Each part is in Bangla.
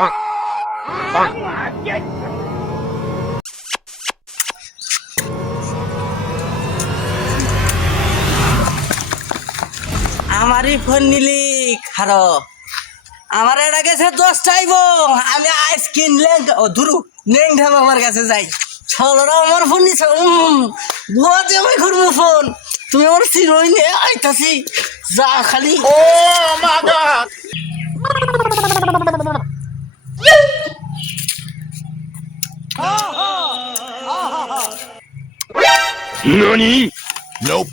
আমারই ফোন নিলি খারো আমার এটা গেছে 10 চাইব আমি আইস কিনলেন ও ধুরু নেন ঢাব আমার কাছে যাই ছলরা আমার ফোন নিছ গোয়াতে আমি ঘুরবো ফোন তুমি আমার চিরই নিয়ে আইতাছি যা খালি ও মা গড NANI? Nope.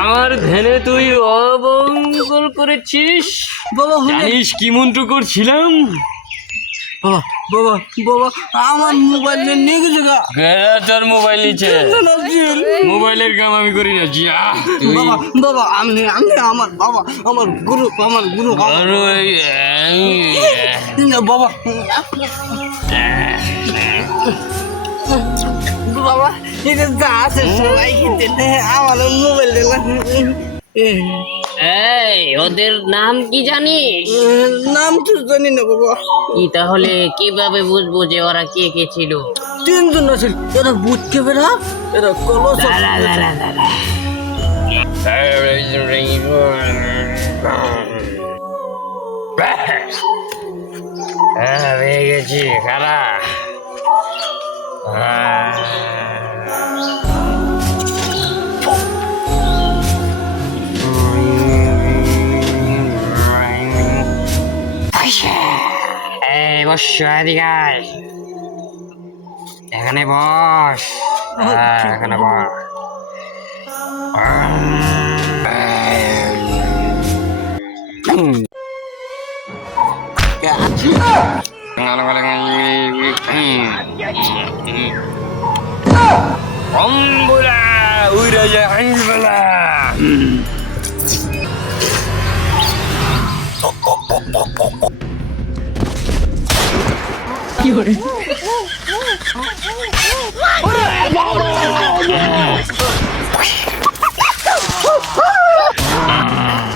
আমার ধ্যানে তুই অবঙ্গল করেছিস বাবা জানিস কি মন্ত্র করছিলাম বাবা বাবা বাবা আমার মোবাইল নিয়ে গেছে গা তোর মোবাইল নিচে মোবাইলের কাম আমি করি না জিয়া বাবা বাবা আমি আমার বাবা আমার গুরু বাবা বাবা এটা যা আছে সবাই কিনতে আমার মোবাইল দিলাম এই ওদের নাম কি জানিস? নাম তো জানি না বাবা কি তাহলে কিভাবে বুঝবো যে ওরা কে কে ছিল? তিনজন আছে এরা বুঝতে পেরা এরা কলস হয়ে গেছি খারা বস এদিকে আয়। এখানে বস এখানে বস অম্বুলা উড়ে যায় আঙ্গলা কি করে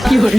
কি করে